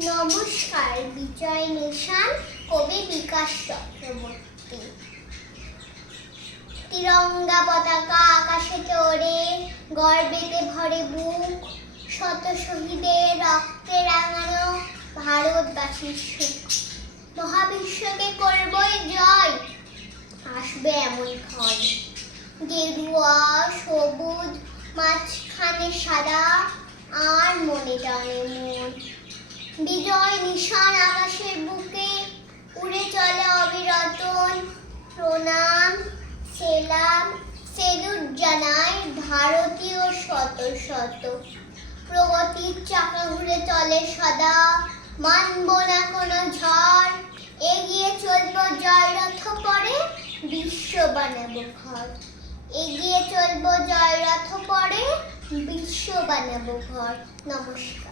নমস্কার। বিজয় নিশান, কবি বিকাশ চক্রবর্তী। তিরঙ্গা পতাকা আকাশেতে ওড়ে, গর্বেতে ভরে বুক, শত শহীদের রক্তে রাঙানো ভারতবাসীর সুখ। মহাবিশ্বকে করবই জয়, আসবে এমন ক্ষণ, গেরুয়া সবুজ মাঝখানে সাদা, আর মনে টানে মন। বিজয় নিশান আকাশের বুকে উড়ে চলে অবিরতন, প্রণাম সেলাম সেলুট জানায় ভারতীয় শত শত। প্রগতির চাকা ঘুরে চলে সদা, মানব না কোনো ঝড়, এগিয়ে চলবো জয়রথ পরে, বিশ্ব বানাবো ঘর। এগিয়ে চলবো জয়রথ পরে, বিশ্ব বানাবো ঘর। নমস্কার।